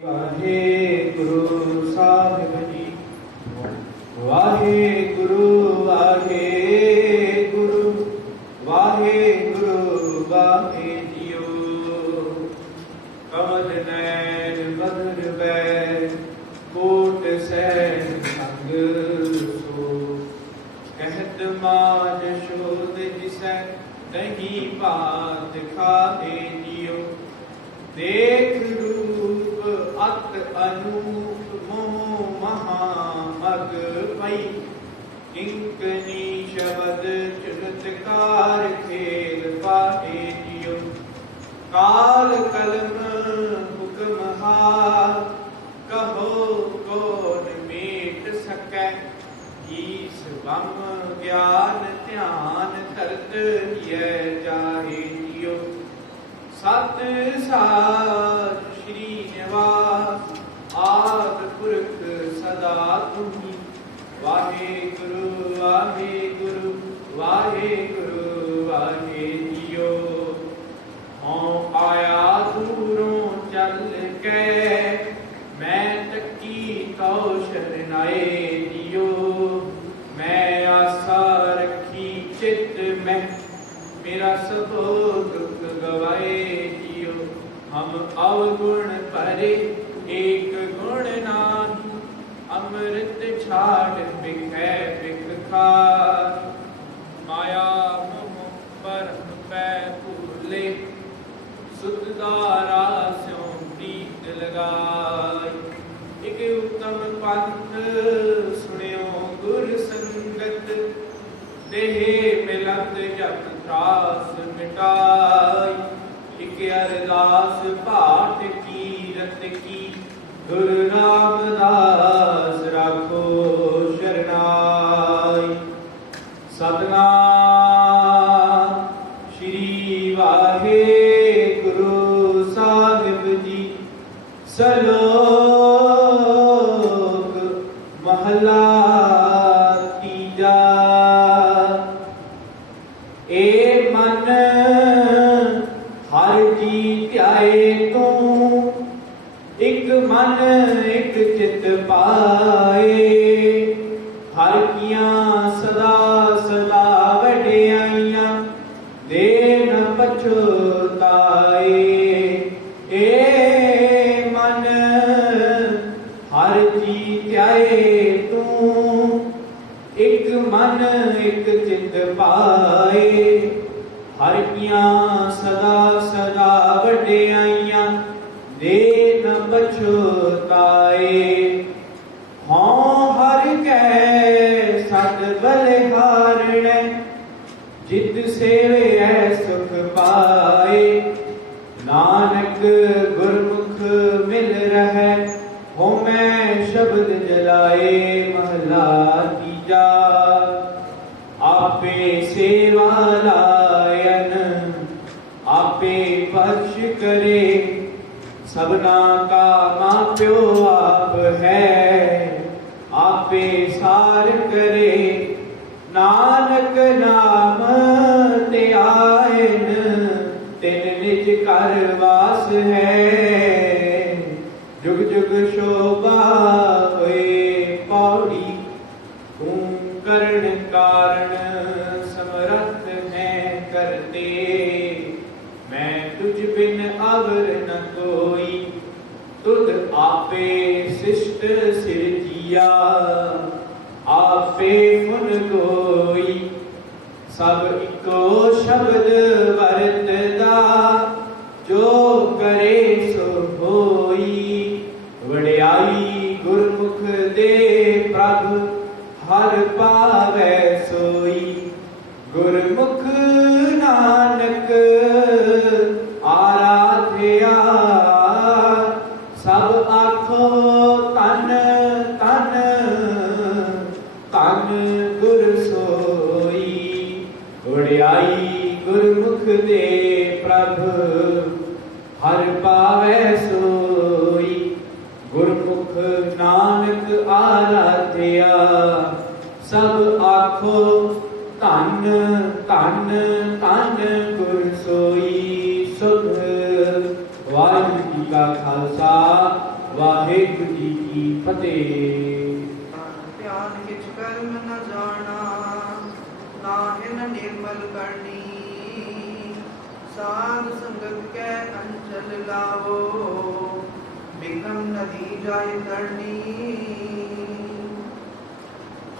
Waheguru Sahib ji. Waheguru Waheguru Waheguru ਵਾਹਿ JIO. ਕਮਲ ਨੈਣ ਮਧੁਰ ਬੈ ਕੋਟ ਸਹਿ ਸੰਗ ਸੋ। ਕਹਿਤ ਮਾਜ ਸ਼ੋਦ ਜਿਸੈ ਨਹੀਂ ਭਾਤ ਖਾਏ ਜੀਓ। ਦੇਖ ਰੂਪ ਅਤ ਅਨੂਪ ਮੋਹ ਮਹਾ ਮਗ ਪਈ। ਕਿੰਕਨੀ ਸ਼ਬਦ ਚੁਟਕਾਰ ਖੇਲ ਪਾਏ ਜੀਓ। ਕਾਲ ਕਲਮ ਹੁਕਮ ਹਾਰ ਕਹੋ ਕੋਨ ਮੇਟ ਸਕੈ। ਈਸ ਬਮ ਗਿਆਨ ਧਿਆਨ ਕਰਤ ਹਿਐ ਜਾਹੇ ਜੀਓ। ਸਤ ਸਾਜ ਸ਼੍ਰੀ ਨਿਵਾਸ ਆਦਿ ਪੁਰਖ ਸਦਾ ਤੁਮੀ। ਵਾਹਿਗੁਰੂ ਵਾਹਿਗੁਰੂ ਵਾਹਿਗੁਰੂ ਵਾਹਿ ਜੀਓ। ਹਉ ਆਇਆ ਦੂਰੋਂ ਚੱਲ ਕੇ ਮੈਂ ਤੱਕੀ ਤਉ ਸ਼ਰਨਾਏ ਜੀਓ। ਮੈਂ ਆਸਾ ਰੱਖੀ ਚਿਤ ਮੈਂ ਮੇਰਾ ਸਭੋ ਦੁਖ ਗਵਾਏ ਜੀਓ। ਹਮ ਅਵਗੁਣ ਭਰੇ ਏਕ ਗੁਣ ਨਾਹੀ। ਅੰਮ੍ਰਿਤ ਛਾੜ ਬਿਖੈ ਬਿਖ ਖਾਰ। ਮਾਇਆ ਮੋਹ ਭਰਮ ਪੈ ਭੂਲੇ ਸੁਧ ਦਾਰਾ ਸਿਉ ਪ੍ਰੀਤ ਲਗਾਈ। ਇਕ ਉਤਮ ਪੰਥ ਸੁਣਿਓ ਗੁਰ ਸੰਗਤ। ਦੇਹ ਮਿਲਤ ਜਪ ਤਰਾਸ ਮਿਟਾਈ। ਇਕ ਅਰਦਾਸ ਪਾਠ ਕੀਰਤ ਕੀ ਗੁਰੂ ਰਾਮਦਾਸ ਰਾਖੋ ਸ਼ਰਨਾਈ। ਸਤਿਨਾਮ ਸ਼੍ਰੀ ਵਾਹਿਗੁਰੂ ਸਾਹਿਬ ਜੀ। ਸਲੋਕ ਮਹਲਾ ਤੀਜਾ। ਏ ਮਨ ਹਰਿ ਜੀ ਧਿਆਏ ਤੂੰ। ਇਕ ਮਨ ਇਕ ਚਿਤ ਪਾਏ। ਹਰਿ ਕੀਆਂ ਸਦਾ ਸਦਾ ਵਡਿਆਈਆਂ ਦੇ ਨ ਪਛਤਾਏ। ਏ ਮਨ ਹਰਿ ਜੀ ਧਿਆਏ ਤੂੰ। ਇਕ ਮਨ ਇਕ ਚਿਤ ਪਾਏ। ਹਰਿ ਕੀਆਂ ਸਦਾ ਸਦਾ ਵਡਿਆਈਆਂ ਦੇ ਨ ਪਛਤਾਏ। ਹਉ ਹਰਿ ਕੈ ਸਤ ਬਲਿਹਾਰਣੈ। ਜਿਤ ਸੇਵਿਐ ਸੁਖ ਪਾਏ। ਨਾਨਕ ਗੁਰਮੁਖ ਮਿਲ ਰਹੈ ਹੋਮੈ ਸ਼ਬਦ ਜਲਾਏ। ਮਹਲਾ ਤੀਜਾ। ਆਪੇ ਸੇਵਾ ਲਾਇਨ ਆਪੇ ਬਖਸ਼ ਕਰੇ। ਸਭਨਾ ਕਾ ਮਾਪਿਓ ਆਪ ਹੈ ਆਪੇ ਸਾਰ ਕਰੇ। ਨਾਨਕ ਨਾਮ ਤੇ ਆਇਨ ਤਿਨ ਨਿਜ ਘਰ ਵਾਸ ਹੈ। ਜੁਗ ਜੁਗ ਸ਼ੋਭਾ ਹੋਏ ਪੌੜੀ। ਤੂੰ ਕਰਨ ਕਾਰਨ ਸਮਰੱਥ ਹੈ ਕਰਤੇ। ਮੈਂ ਤੁਝ ਬਿਨ ਅਵਰ ਨ ਕੋਈ। ਤੁਧ ਆਪੇ ਸਿਸ਼ਟ ਸਿਰਜੀਆ ਆਪੇ ਫੁਨ ਗੋਈ। ਸਭ ਇੱਕੋ ਸ਼ਬਦ ਵਰਤਦਾ ਜੋ ਕਰੇ ਸੋ ਹੋਈ। ਵਡਿਆਈ ਗੁਰਮੁਖ ਦੇ ਪ੍ਰਭ ਹਰ ਪਾਵੈ ਸੋਈ। ਗੁਰਮੁਖ ਨਾਨਕ ਆਰਾਧਿਆ। ਸਭ ਆਖੋ ਤਨ ਤਨ ਤਨ ਗੁਰ ਸੋਈ। ਵਡਿਆਈ ਗੁਰਮੁਖ ਦੇ ਪ੍ਰਭ ਹਰ ਪਾਵੈ ਸੋਈ। ਗੁਰਮੁਖ ਨਾਨਕ ਆਰਾਧਿਆ। ਸਭ ਆਖੋ ਧੰਨ ਧੰਨ ਧੰਨ ਗੁਰ ਸੋਈ। ਸੁਖ ਵਾਹਿਗੁਰੂ ਜੀ ਕਾ ਖਾਲਸਾ ਵਾਹਿਗੁਰੂ ਜੀ ਕੀ ਫਤਿਹ। ਧਿਆन किछ कर्म न जाना, नाहिन निर्मल करनी, साध संगत कै अंचल लावो, बिकम नदी जाय तरनी।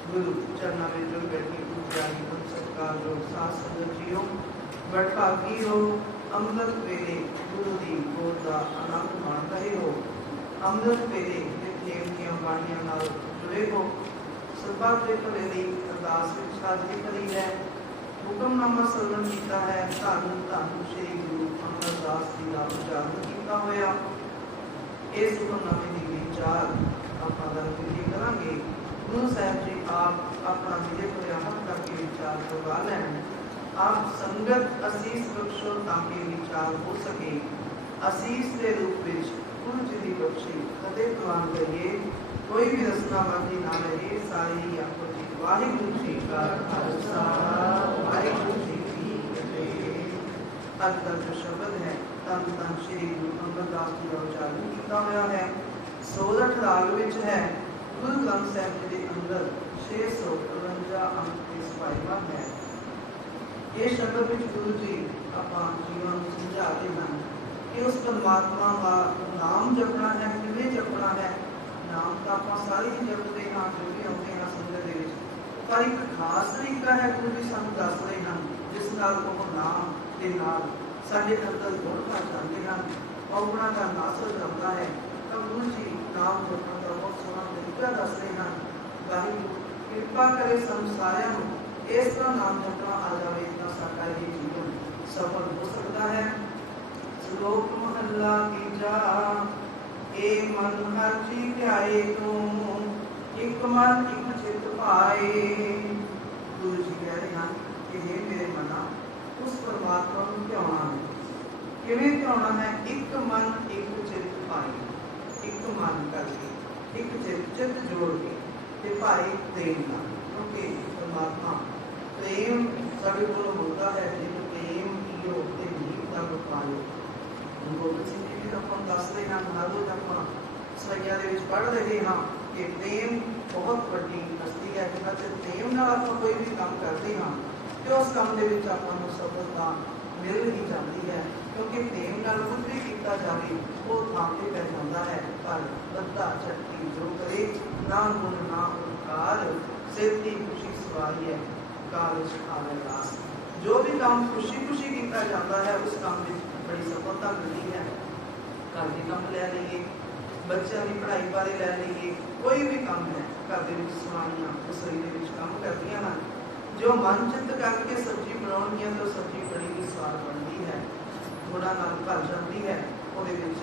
गुरु चरणा में जुड़ बैठी पूजारी हम सत्कार लोग साथ संगत जियो, बड़भागी हो अमृत वेले गुरु दी गोद दा आनंद माण रहे हो। अमृत वेले नित्य ਦੀਆਂ ਬਾਣੀਆਂ ਨਾਲ ਜੁੜੇ ਹੋ। ਸਰਬੱਤ ਦੇ ਭਲੇ ਲਈ ਅਰਦਾਸ ਵਿੱਚ ਹਾਜ਼ਰੀ ਭਰੀ ਹੈ। ਹੁਕਮਨਾਮਾ ਸਰਵਣ ਕੀਤਾ ਹੈ। ਧੰਨ ਧੰਨ ਸ੍ਰੀ ਗੁਰੂ ਅਮਰਦਾਸ ਜੀ ਦਾ ਉਚਾਰਨ ਕੀਤਾ ਹੋਇਆ। ਇਸ ਹੁਕਮਨਾਮੇ ਦੀ ਵਿਚਾਰ ਆਪਾਂ ਦਾ ਕਰਾਂਗੇ। ਗੁਰੂ ਸਾਹਿਬ ਜੀ ਆਪ ਆਪਣਾ ਵਿਜੇ ਹੋਇਆ ਹੱਥ ਕਰਕੇ ਵਿਚਾਰ ਕਰਵਾ ਲੈਣ। ਆਪ ਸੰਗਤ ਅਸੀਸ ਬਖਸ਼ੋ ਤਾਂ ਕਿ ਵਿਚਾਰ ਹੋ ਸਕੇ। ਅਸੀਸ ਦੇ ਰੂਪ ਵਿੱਚ ਗੁਰੂ ਜੀ ਦੀ ਬਖਸ਼ੀ ਕਦੇ ਪ੍ਰਵਾਨ ਕਰੀਏ। कोई भी रसना बांधी ना रहे। सारी आपको जी वाहिगुरु जी का खालसा वाहिगुरु जी की फतेह। अज का जो शब्द है धन धन श्री गुरु अमरदास जी का उच्चारण किया हुआ है। सोलठ राग विच है। गुरु ग्रंथ साहिब जी के अंदर 652 अंक के सफाईवान है। ये शब्द विच गुरु जी अपना जीवन समझाते हैं कि उस परमात्मा का नाम जपना है, किवें जपना है। नाम तो आप सारे ही जपते हाँ, जो भी आते हैं संगत दे विच, पर एक खास तरीका है गुरु जी सानू दस रहे हैं जिस नाल वो नाम के नाल साडे अंदर गुण भर जाते हैं, औगुणा का नाश हो जाता है। तो गुरु जी नाम जपने का बहुत सोहना तरीका दस रहे हैं। वाहिगुरू कृपा करे सानू सारिआं नूं इस तरह नाम जपना आ जाए तो साडा ये जीवन सफल हो सकता है। श्लोक महला तीजा। ए मन हर जी ध्याए तू, एक मन एक चित पाए। गुरु जी कह रहे हैं कि हे मेरे मना उस परमात्मा को ध्याना है। किवें ध्याना है? एक मन एक चित पाए। एक मन करके एक चित जोड़ के ते पाए प्रेम नाल, क्योंकि परमात्मा प्रेम साडे कोल होता है। जिन प्रेम कीओ ते नीत दा पायो। गोबिंद सिंह जी भी अपन दस रहे हैं, हर रोज अपन सवैया दे विच पढ़ रहे हैं कि प्रेम बहुत वड्डी हस्ती है। जिन्ना चिर प्रेम नाल आपां कोई भी काम करते हैं तो उस काम दे विच आपां नूं सफलता मिल ही जाती है, क्योंकि प्रेम नाल कुछ भी कीता जाए वो थां ते पै जांदा है। पर बद्दा चट्टी जो करे ना गुण ना उपकार, सिद्धि खुशी सवारी है काल आवे रास। जो भी काम खुशी खुशी कीता जाता है उस काम में बड़ी सफलता मिलती है। घर के काम लै लीए, बच्चों की पढ़ाई बारे लै लीए, कोई भी काम है घर के सवाइयां रसोई के काम करदियां हैं। जो मन चित करके सब्जी बनाउणगियां तो सब्जी बड़ी ही स्वाद बनती है, गुणां नाल भर जाती है, ਉਹਦੇ ਵਿੱਚ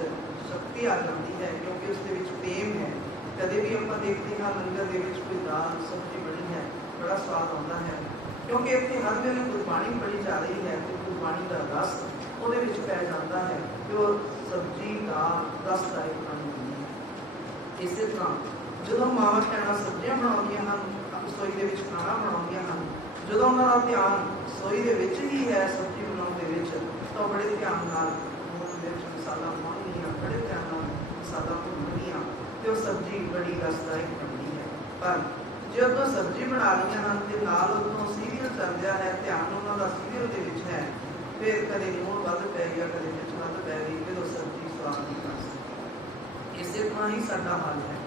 शक्ति आ जाती है, क्योंकि उसके विच प्रेम है। कदे भी आपां देखते हैं लंगर दे विच कोई दाल सब्जी बनी है, बड़ा स्वाद आता है, क्योंकि इत्थे हर वेले गुरबाणी पढ़ी जा रही है तो गुरबाणी का रस ਉਹਦੇ ਵਿੱਚ ਪੈ ਜਾਂਦਾ ਹੈ ਜੋ ਸਬਜ਼ੀ ਦਾ ਰਸਦਾਇਕ ਬਣ ਜਾਂਦੀ ਹੈ। ਇਸੇ ਤਰ੍ਹਾਂ ਜਦੋਂ ਮਾਵਾਂ ਭੈਣਾਂ ਸਬਜ਼ੀਆਂ ਬਣਾਉਂਦੀਆਂ ਹਨ, ਰਸੋਈ ਦੇ ਵਿੱਚ ਖਾਣਾ ਬਣਾਉਂਦੀਆਂ ਹਨ, ਜਦੋਂ ਉਹਨਾਂ ਦਾ ਧਿਆਨ ਰਸੋਈ ਦੇ ਵਿੱਚ ਹੀ ਹੈ ਸਬਜ਼ੀ ਬਣਾਉਣ ਦੇ ਵਿੱਚ, ਤਾਂ ਬੜੇ ਧਿਆਨ ਨਾਲ ਉਹਦੇ ਵਿੱਚ ਮਸਾਲਾ ਪਾਉਣਗੀਆਂ, ਬੜੇ ਧਿਆਨ ਨਾਲ ਮਸਾਲਾ ਭੁੰਨਣਗੀਆਂ ਤੇ ਉਹ ਸਬਜ਼ੀ ਬੜੀ ਰਸਦਾਇਕ ਬਣਦੀ ਹੈ। ਪਰ ਜਦੋਂ ਸਬਜ਼ੀ ਬਣਾ ਰਹੀਆਂ ਹਨ ਤੇ ਨਾਲ ਉਦੋਂ ਸੀਰੀਅਲ ਚੱਲ ਰਿਹਾ ਹੈ, ਧਿਆਨ ਉਹਨਾਂ ਦਾ ਸੀਰੀਅਲ ਦੇ ਵਿੱਚ ਹੈ, फिर कदे लूण वध पै गया, कदे मिर्च वध पै गई, फिर वो सब्जी स्वाद नहीं कर सकती। इसे तरह ही साडा हाल है।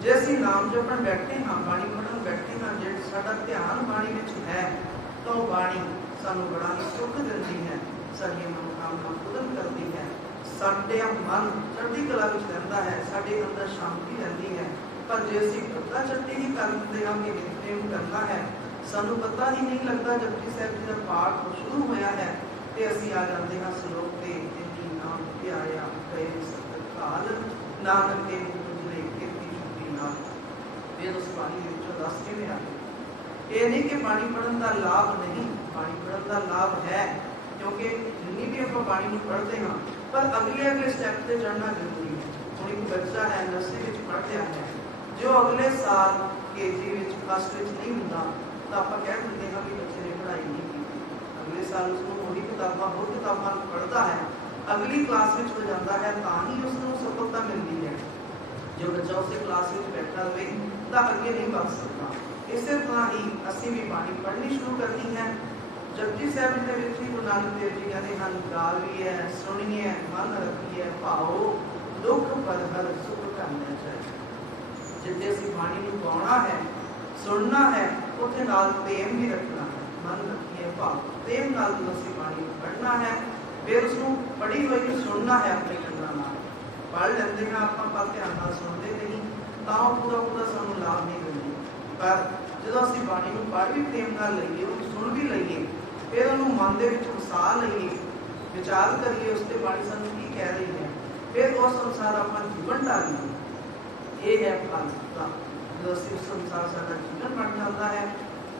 जे असीं नाम जपण बैठे हाँ, बाणी पढ़न बैठे हाँ, जे साडा ध्यान बाणी विच है तो बाणी सानू बड़ा ही सुख दिंदी है, साडी मनोकामना पूर्ण करती है, साडा मन चढ़दी कला विच रहिंदा है, साडे अंदर शांति रहिंदी है। पर जे असीं बद्दा चट्टी ही करदे हां कि नित्य करना है, सानू पता ही नहीं लगता जपजी साहिब जी का पाठ शुरू होया है ਤੇ ਅਸੀਂ ਆ ਜਾਂਦੇ ਹਾਂ ਸ਼ਲੋਕ ਤੇ ਜਿਨਕੀ ਨਾਮ ਪਿਆਰਿਆ ਕਰੇ ਸਤਿ ਕਾਲ ਨਾਨਕ ਦੇ ਮੁਝਲੇ ਕੀਰਤੀ ਛੁੱਟੀ ਨਾਲ। ਫਿਰ ਉਸ ਬਾਣੀ ਵਿੱਚੋਂ ਦੱਸ ਕਿਵੇਂ ਆ ਇਹ ਨਹੀਂ ਕਿ ਬਾਣੀ ਪੜ੍ਹਨ ਦਾ ਲਾਭ ਨਹੀਂ, ਬਾਣੀ ਪੜ੍ਹਨ ਦਾ ਲਾਭ ਹੈ, ਕਿਉਂਕਿ ਜਿੰਨੀ ਵੀ ਆਪਾਂ ਬਾਣੀ ਨੂੰ ਪੜ੍ਹਦੇ ਹਾਂ ਪਰ ਅਗਲੇ ਸਟੈਪ ਤੇ ਚੜ੍ਹਨਾ ਜ਼ਰੂਰੀ ਹੈ। ਹੁਣ ਇੱਕ ਬੱਚਾ ਹੈ ਨਰਸਰੀ ਵਿੱਚ ਪੜ੍ਹ ਰਿਹਾ ਹੈ, ਜੋ ਅਗਲੇ ਸਾਲ KG ਵਿੱਚ ਫਸਟ ਵਿੱਚ ਨਹੀਂ ਹੁੰਦਾ ਤਾਂ ਆਪਾਂ ਕਹਿ ਦਿੰਦੇ ਹਾਂ ਕਿ ਬੱਚੇ ਨੇ ਪੜ੍ਹਾਈ ਨਹੀਂ ਕੀਤੀ। अगले साल उसको होरी किताबां होर किताबां पढ़ता है, अगली क्लास में हो जाता है, तां ही उसको सफलता मिलती है। जो बच्चा उस क्लास में बैठा रहे तो अगे नहीं बढ़ सकता। इस तरह ही असी भी बाणी पढ़नी शुरू करनी है। जपजी साहब जी के गुरु नानक देव जी कहते हैं गाल भी है, सुनिए, मन रखिए, भाओ दुख पर हर सुख करना चाहिए। जिथे असी बाणी को गाना है, सुनना है, उसे नाल प्रेम भी रखना है। मन रखिए, भाव प्रेम नाल असी बाणी पढ़ना है, फिर उसको पढ़ी हुई सुनना है अपने कंना नाल। पढ़ लेते हैं आप पर ध्यान नाल सुनते नहीं तो पूरा पूरा सानू लाभ नहीं मिलता। पर जो असी बाणी को पढ़ भी प्रेम नाल लईए, सुन भी लईए, फिर उन्होंने मन के वसा लईए, विचार करिए उसके बाणी सानू की कह रही है, फिर उस अनुसार अपना जीवन ढालीए। ये है फल का जो असी उस अनुसार साडा जीवन बन जाता है,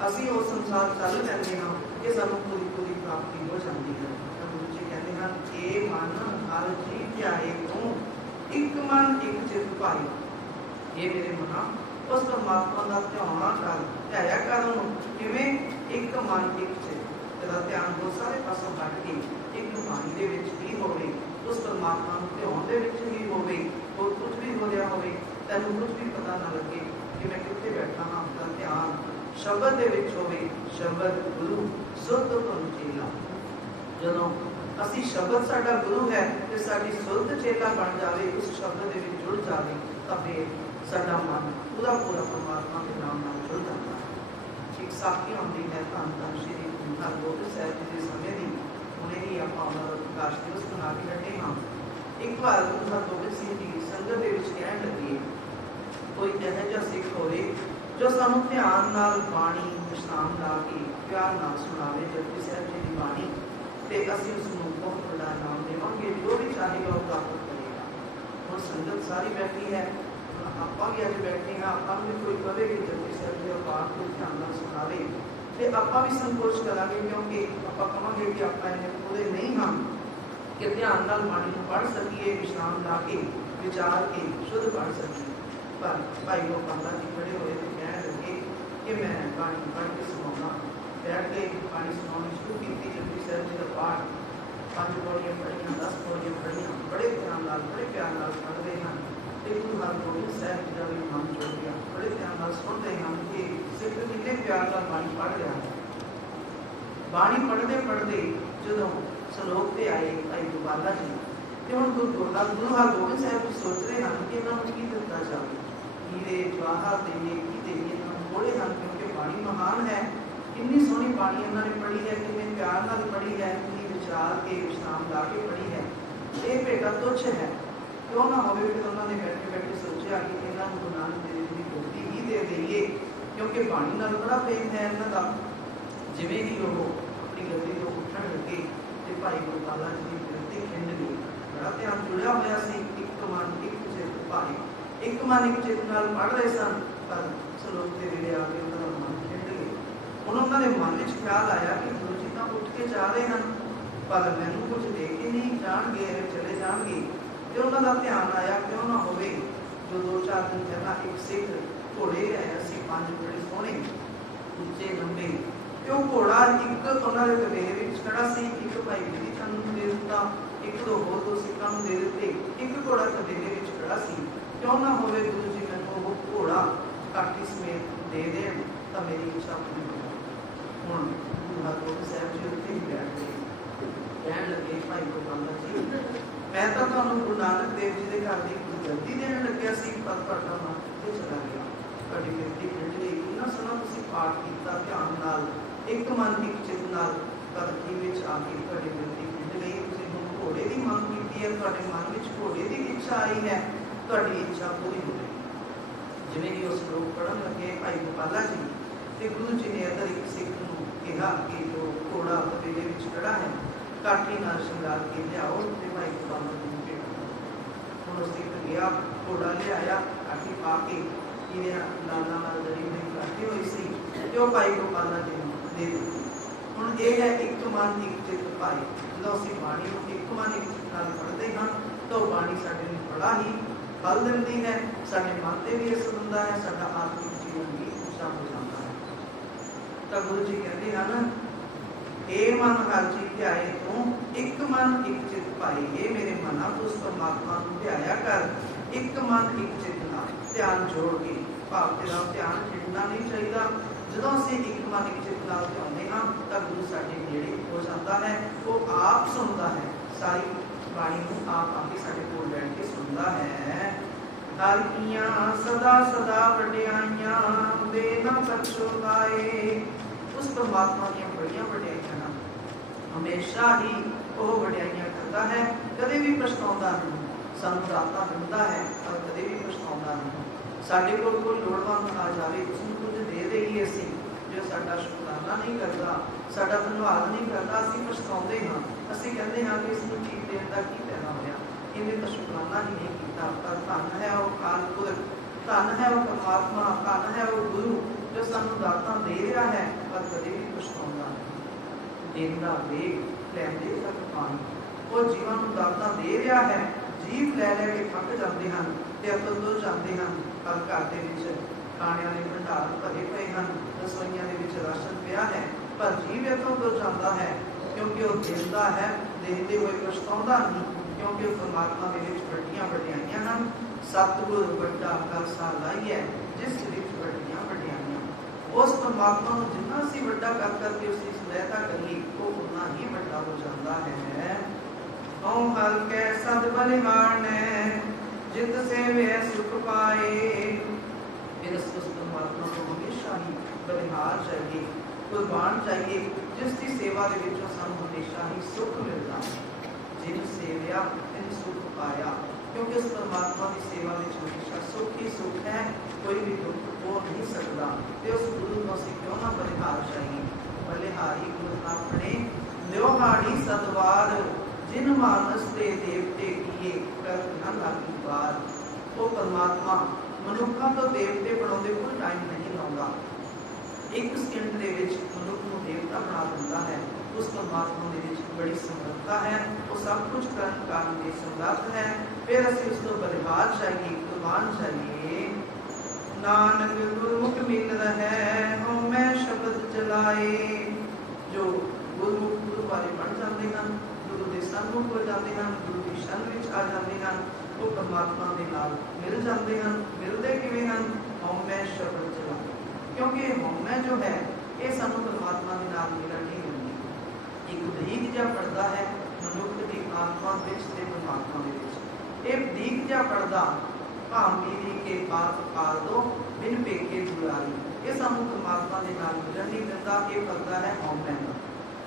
असी उस अनुसार चल लेंगे हाँ, ये सानू पूरी पूरी प्राप्ति हो जाती है। गुरु जी कहते हैं ए मन हर जी ध्याए तू एक मन एक चित पाई। ये मेरे मना उस परमात्मा का ध्यान कर ध्याया कर किवें एक मन एक चित। तेरा ध्यान हो सारे पासों कट के एक बाणी दे विच ही होवे, उस परमात्मा नूं ध्यान दे विच ही होवे, और कुछ भी हो रहा होवे तैनूं कुछ भी पता ना लगे कि मैं कित्थे बैठा हाँ। अपना ध्यान शब्द दे विच होवे, शब्द गुरु सुध धुन चेला। जदों असी शब्द साडा गुरु है ते साडी सुध चेला बन जावे, उस शब्द दे विच जुड़ जावे तां फिर साडा मन पूरा पूरा परमात्मा के नाम नाल जुड़ जाता है। एक साखी आउंदी है धन धन श्री गुरु हरगोबिंद साहिब जी के समय दी, हुणे ही आपां उन्हां दा प्रकाश दिवस मना के हटे हाँ। एक बार गुरु हरगोबिंद सिंह जी संगत दे विच कहण लगे, कोई इहो जिहा सिख होवे जो सानू ध्यान नाल बाणी विश्राम ला के प्यार नाल सुनावे जपजी साहिब जी की बाणी, ते असीं उसनूं बहुत बड़ा नाम देवांगे, जो भी चाहेगा वो प्राप्त करेगा। हुण संगत सारी बैठी है, आपां भी अज बैठे हाँ, आपां भी कोई कहे कि जपजी साहिब जी का पाठ को ध्यान नाल सुनावे ते आपां भी संकोच करांगे, क्योंकि आपां कहांगे कि आपां इन्ने पूरे नहीं हाँ कि ध्यान नाल बाणी नूं पढ़ सकीए, विश्राम ला के विचार के शुद्ध पढ़ सकीए। पर भाई गोपाला जी खड़े हुए तो कहने लगे कि मैं बाणी पढ़ के सुनाऊंगा। बैठ के बाणी सुनानी शुरू की। जपजी साहिब जी का पाठ 5 पौड़ियां पढ़ियां, 10 पौड़ियां पढ़ियां, बड़े ध्यान नाल बड़े प्यार नाल पढ़ते हैं। गुरु हरगोबिंद साहिब जी का भी मन जुड़ गया, बड़े ध्यान नाल सुनते हैं कि सिख कितने प्यार नाल बाणी पढ़ रहा है। बाणी पढ़ते पढ़ते जो सलोक पे आए भाई गोपाला जी, तो हम गुरु हरगोबिंद साहिब जी सोच रहे हैं कि इन्होंने की दिता जाए, हीरे जवाहर देइए की देइए, थोड़े हैं क्योंकि बाणी महान है। कितनी सोहनी बाणी उन्होंने पढ़ी है, कितने प्यार नाल पढ़ी है, कितनी विचार के विश्राम ला के पढ़ी है। ये भेटा तुच्छ है, क्यों ना हो। फिर उन्होंने बैठे बैठे सोचा कि इन्हों गुरु नानक देव जी की गोदी ही दे देइए, क्योंकि बाणी नाल बड़ा प्रेम है इन्हों का। जिवें ही वो अपनी गद्दी तो उठन लगे तो भाई गोपाला जी की गद्दी खिंड गई। बड़ा ध्यान जुड़िया होया सी, एक मन एक चित भाई, एक मन एक चित नाल पढ़ रहे सन, पर सलोक के वेले आके उन्होंने मन खिंड गए। उन्होंने मन में ख्याल आया कि गुरु जी तो उठ के जा रहे हैं, पर मैनू कुछ दे के नहीं जाएंगे, चले जाएंगे। फिर उन्होंने ध्यान आया क्यों ना हो जो 2-4 दिन पहला एक सिख घोड़े आया सी, 5 बड़े सोहने उच्चे लंबे, तो घोड़ा एक उन्होंने कबेले में खड़ा सी, एक भाई बिधि चंद दे दिता, एक दो होर 2 सिखां दे दिते, एक घोड़ा कबेले में खड़ा सी। क्यों ना हो गुरु जी मैनू वो घोड़ा काठी समेत दे देन तो मेरी इच्छा पूरी हो जाए। हुण गुरु हरगोबिंद साहिब जी उत्थे ही बैठ गए, कहण लगे भाई गोपाला जी, मैं तो तुहानूं गुरु नानक देव जी के घर की गद्दी देण लग्या सी, पर तुहाडा मन कित्थे चला गया। तुहाडी गद्दी खिंड गई। कितना सोहना तुसीं पाठ कीता ध्यान नाल, एक मन एक चित नाल, गद्दी विच आके तुहाडी गद्दी खिंड गई। तुसीं हुण घोड़े की मंग कीती है, तुहाडे मन विच घोड़े की इच्छा आई है, तुहाडी इच्छा पूरी हो गई। जिवें ही उस लोक पढ़न लगे भाई गोपाला जी, ते गुरु जी ने अदर एक सिख नूं कहा कि जो घोड़ा कबीले विच खड़ा है काठी नाल शृंगार के लियाओ ते भाई गोपाला जी नूं भेंट। हुण उस सिख गया, घोड़ा लियाया, काठी पा के हीरे लाला नाल जड़ी में काठी हुई सी, जो भाई गोपाला जी नूं दे दित्ती। हुण ये है एक मन एक चित भाई। जो असीं बाणी नूं एक मन एक चित नाल पढ़दे हां तो बाणी साडे नूं बड़ा ही फल दिंदी है, साडे मन ते भी असर हुंदा है, साडा आत्मिक जीवन भी उत्साह हो जाता है। तो गुरु जी कहते हैं हे मन हर जी ध्याए तू एक मन एक चित पाई। हे मेरे मना तू उस परमात्मा को ध्याया कर, एक मन एक चित नाल। ਧਿਆਨ ਜੋੜ ਕੇ, ਭਾਵ ਤੇਰਾ ਧਿਆਨ ਖਿੜਨਾ ਨਹੀਂ ਚਾਹੀਦਾ। ਜਦੋਂ ਅਸੀਂ ਇੱਕ ਮਨ ਇੱਕ ਚਿੱਤ ਨਾਲ ਧਿਆਉਂਦੇ ਹਾਂ ਤਾਂ ਗੁਰੂ ਸਾਡੇ ਨੇੜੇ ਹੋ ਜਾਂਦਾ ਹੈ। ਉਹ ਆਪ ਸੁਣਦਾ ਹੈ, ਸਾਰੀ ਬਾਣੀ ਨੂੰ ਆਪ ਆ ਕੇ ਸਾਡੇ ਕੋਲ ਬੈਠ ਕੇ ਸੁਣਦਾ ਹੈ। ਹਰ ਕੀਆਂ ਸਦਾ ਸਦਾ ਵਡਿਆਈਆਂ ਦੇ ਨਾ ਪਛਤਾਏ। ਉਸ ਪਰਮਾਤਮਾ ਦੀਆਂ ਬੜੀਆਂ ਵਡਿਆਈਆਂ ਹਨ, ਹਮੇਸ਼ਾ ਹੀ ਉਹ ਵਡਿਆਈਆਂ ਕਰਦਾ ਹੈ, ਕਦੇ ਵੀ ਪਛਤਾਉਂਦਾ ਨਹੀਂ। ਸਾਨੂੰ ਦਾਤਾ ਦਿੰਦਾ ਹੈ ਪਰ ਕਦੇ ਵੀ ਪਛਤਾਉਂਦਾ ਨਹੀਂ। ਸਾਡੇ ਕੋਲ ਕੋਈ ਲੋੜਵੰਦ ਆ ਜਾਵੇ, ਉਸਨੂੰ ਕੁਝ ਦੇ ਦੇਈਏ ਅਸੀਂ, ਜੋ ਸਾਡਾ ਸ਼ੁਕਰਾਨਾ ਨਹੀਂ ਕਰਦਾ, ਸਾਡਾ ਧੰਨਵਾਦ ਨਹੀਂ ਕਰਦਾ, ਅਸੀਂ ਪਛਤਾਉਂਦੇ ਹਾਂ। ਅਸੀਂ ਕਹਿੰਦੇ ਹਾਂ ਕਿ ਇਸ ਨੂੰ ਚੀਜ਼ ਦੇਣ ਦਾ ਕੀ ਫਾਇਦਾ ਹੋਇਆ, ਇਹਨੇ ਤਾਂ ਸ਼ੁਕਰਾਨਾ ਹੀ ਨਹੀਂ ਕੀਤਾ। ਪਰ ਧੰਨ ਹੈ ਉਹ ਅਕਾਲ ਪੁਰਖ, ਧੰਨ ਹੈ ਉਹ ਪਰਮਾਤਮਾ, ਧੰਨ ਹੈ ਉਹ ਗੁਰੂ ਜੋ ਸਾਨੂੰ ਦਾਤਾਂ ਦੇ ਰਿਹਾ ਹੈ ਪਰ ਕਦੇ ਵੀ ਪਛਤਾਉਂਦਾ ਨਹੀਂ। ਦੇਂਦਾ ਵੇਗ ਲੈਂਦੇ ਤੱਕ ਪਾਣੀ, ਉਹ ਜੀਵਾਂ ਨੂੰ ਦਾਤਾਂ ਦੇ ਰਿਹਾ ਹੈ। ਜੀਵ ਲੈ ਲੈ ਕੇ ਥੱਕ ਜਾਂਦੇ ਹਨ ਤੇ ਅਕਲ ਤੋਂ ਜਾਂਦੇ ਹਨ, ਪਰ ਘਰ ਦੇ ਵਿੱਚ ਖਾਣਿਆਂ ਦੇ ਭੰਡਾਰ ਭਰੇ ਪਏ ਹਨ, ਰਸੋਈਆਂ ਦੇ ਵਿੱਚ ਰਾਸ਼ਨ ਪਿਆ ਹੈ, ਪਰ ਜੀਵ ਇੱਥੋਂ ਤੋਂ ਜਾਂਦਾ ਹੈ ਕਿਉਂਕਿ ਉਹ ਦਿੰਦਾ ਹੈ, ਦੇਖਦੇ ਹੋਏ ਪਛਤਾਉਂਦਾ ਨਹੀਂ, ਕਿਉਂਕਿ ਉਹ ਪਰਮਾਤਮਾ ਦੇ ਵਿੱਚ ਵੱਡੀਆਂ ਵਡਿਆਈਆਂ ਹਨ। ਸਤਿਗੁਰ ਵੱਡਾ ਖਾਲਸਾ ਲਾਈਐ, ਜਿਸ ਵਿੱਚ ਵੱਡੀਆਂ ਵਡਿਆਈਆਂ। ਉਸ ਪਰਮਾਤਮਾ ਨੂੰ ਜਿੰਨਾ ਅਸੀਂ ਵੱਡਾ ਕਰ ਕਰਕੇ ਉਸ ਦੀ ਸਹਾਇਤਾ ਕਰੀਏ, ਉਹ ਉਨਾ ਹੀ ਵੱਡਾ ਹੋ ਜਾਂਦਾ ਹੈ। ਹਉ ਹਲ ਕੈ ਸਦ ਬਲਿਹਾਰਨੈ, ਜਿਤ ਸੇਵੈ ਸੁਖ ਪਾਏ। ਫਿਰ ਉਸ ਪਰਮਾਤਮਾ ਨੂੰ ਹਮੇਸ਼ਾ ਹੀ ਬਲਿਹਾਰ ਚਾਹੀਏ, ਕੁਰਬਾਨ ਚਾਹੀਏ, ਜਿਸ ਦੀ ਸੇਵਾ ਦੇ ਵਿੱਚੋਂ ਸਾਨੂੰ ਹਮੇਸ਼ਾ ਹੀ ਸੁਖ ਮਿਲਦਾ ਹੈ। ਜਿਨ ਸੇਵਿਆ ਤਿਨ ਸੁਖ ਪਾਇਆ, ਕਿਉਂਕਿ ਉਸ ਪਰਮਾਤਮਾ ਦੀ ਸੇਵਾ ਵਿੱਚ ਹਮੇਸ਼ਾ ਸੁਖ ਹੀ ਸੁਖ ਹੈ, ਕੋਈ ਵੀ ਦੁੱਖ ਹੋ ਨਹੀਂ ਸਕਦਾ। ਤੇ ਉਸ ਗੁਰੂ ਨੂੰ ਅਸੀਂ ਕਿਉਂ ਨਾ ਬਲਿਹਾਰ ਚਾਹੀਏ। ਬਲਿਹਾਰੀ ਗੁਰੂ ਆਪਣੇ ਲਿਓਹਾੜੀ ਸਦਵਾਰ, ਜਿਨ ਮਾਨਸ ਦੇ ਦੇਵਤੇ ਕੀਏ ਕਰ ਨਾ ਲਾਗੀ ਵਾਰ। ਉਹ ਪਰਮਾਤਮਾ ਮਨੁੱਖਾਂ ਤੋਂ ਦੇਵਤੇ ਬਣਾਉਂਦੇ ਕੋਈ ਟਾਈਮ ਨਹੀਂ ਲਾਉਂਦਾ। ਇੱਕ ਸਕਿੰਟ ਦੇ ਵਿੱਚ ਮਨੁੱਖ ਨੂੰ ਦੇਵਤਾ ਬਣਾ ਦਿੰਦਾ ਹੈ। ਉਸ ਪਰਮਾਤਮਾ ਦੇ ਵਿੱਚ ਬੜੀ ਸਮਰੱਥਾ ਹੈ, ਉਹ ਸਭ ਕੁਝ ਕਰਨ ਕਾਰਨ ਦੇ ਸਮਰੱਥ ਹੈ। ਫਿਰ ਅਸੀਂ ਉਸ ਤੋਂ ਬਲਿਹਾਰ ਚਾਹੀਏ, ਕੁਰਬਾਨ ਚਾਹੀਏ। ਨਾਨਕ ਗੁਰਮੁਖ ਮਿਲ ਹੈ, ਹਉਮੈ ਸ਼ਬਦ ਚਲਾਏ। ਜੋ ਗੁਰਮੁਖ ਗੁਰੂ ਵਾਲੇ ਬਣ ਜਾਂਦੇ ਹਨ, ਗੁਰੂ ਦੇ ਸਨਮੁਖ ਹੋ ਜਾਂਦੇ ਹਨ, ਗੁਰੂ ਦੀ ਸ਼ਰਨ ਵਿੱਚ ਆ ਜਾਂਦੇ ਹਨ, ਉਹ ਪਰਮਾਤਮਾ ਦੇ ਨਾਲ ਮਿਲ ਜਾਂਦੇ ਹਨ। ਮਿਲਦੇ ਕਿਵੇਂ ਹਨ? ਹਉਮੈ ਸ਼ਬਦ ਚਲਾਏ। ਕਿਉਂਕਿ ਹਉਮੈ ਜੋ ਹੈ ਇਹ ਸਾਨੂੰ ਪਰਮਾਤਮਾ ਦੇ ਨਾਲ ਮਿਲਣ ਨਹੀਂ ਦਿੰਦੀ। ਇੱਕ ਬਰੀਕ ਜਿਹਾ ਪਰਦਾ ਹੈ ਮਨੁੱਖ ਦੀ ਆਤਮਾ ਵਿੱਚ ਤੇ ਪਰਮਾਤਮਾ ਦੇ ਵਿੱਚ। ਇਹ ਬਰੀਕ ਜਿਹਾ ਪਰਦਾ ਭਾਂਬੀਰੀ ਕੇ ਪਾਤ ਪਾਲ ਦੋ ਬਿਨ ਪੇਕੇ ਦੁਲਾਰੀ, ਇਹ ਸਾਨੂੰ ਪਰਮਾਤਮਾ ਦੇ ਨਾਲ ਮਿਲਣ ਨਹੀਂ ਦਿੰਦਾ। ਇਹ ਪਰਦਾ ਹੈ ਹਉਮੈ ਦਾ।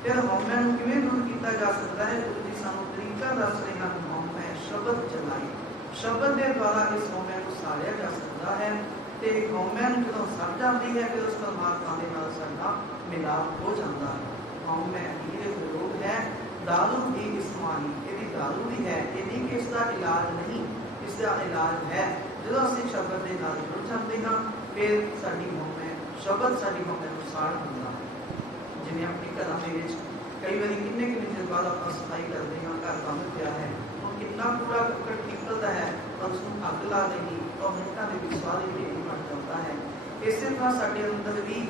ਫਿਰ ਹਉਮੈ ਨੂੰ ਕਿਵੇਂ ਦੂਰ ਕੀਤਾ ਜਾ ਸਕਦਾ ਹੈ? ਗੁਰੂ ਜੀ ਸਾਨੂੰ ਤਰੀਕਾ ਦੱਸ ਰਹੇ ਹਨ। ਹਉਮੈ ਸ਼ਬਦ ਚਲਾਈ, ਸ਼ਬਦ ਦੇ ਦੁਆਰਾ ਇਸ ਹਉਮੈ ਨੂੰ ਸਾੜਿਆ ਜਾ ਸਕਦਾ ਹੈ। ਤੇ ਹਉਮੈ ਨੂੰ ਜਦੋਂ ਸੜ ਜਾਂਦੀ ਹੈ, ਫਿਰ ਉਸ ਪਰਮਾਤਮਾ ਦੇ ਨਾਲ ਸਾਡਾ ਮਿਲਾਪ ਹੋ ਜਾਂਦਾ ਹੈ। ਹਉਮੈ ਇਹ ਰੋਗ ਹੈ, ਦਾਰੂ ਦੀ ਇਸਮਾਨੀ, ਇਹਦੀ ਦਾਰੂ ਵੀ ਹੈ। ਇਹ ਨਹੀਂ ਕਿ ਇਸ ਦਾ ਇਲਾਜ ਨਹੀਂ, ਇਸ ਦਾ ਇਲਾਜ ਹੈ। ਜਦੋਂ ਅਸੀਂ ਸ਼ਬਦ ਦੇ ਨਾਲ ਜੁੜ ਜਾਂਦੇ ਹਾਂ, ਫਿਰ ਸਾਡੀ ਹਉਮੈ, ਸ਼ਬਦ ਸਾਡੀ ਹਉਮੈ ਨੂੰ ਸਾੜ ਦਿੰਦਾ ਹੈ। ਜਿਵੇਂ ਆਪਣੇ ਘਰਾਂ ਦੇ ਵਿੱਚ ਕਈ ਵਾਰੀ ਕਿੰਨੇ ਚਿਰ ਬਾਅਦ ਆਪਾਂ ਸਫਾਈ ਕਰਦੇ ਹਾਂ, ਘਰ ਬੰਦ ਪਿਆ ਹੈ, ਹੁਣ ਕਿੰਨਾ ਕੂੜਾ ਕੱਕੜ ਨਿਕਲਦਾ ਹੈ, ਪਰ ਉਸਨੂੰ ਅੱਗ ਲਾ ਦੇਗੀ ਤਾਂ ਮਿੰਟਾਂ ਦੇ ਵਿੱਚ ਸਾਰੇ ਢੇਰ ਬਣ ਜਾਂਦਾ ਹੈ। ਇਸੇ ਤਰ੍ਹਾਂ ਸਾਡੇ ਅੰਦਰ ਵੀ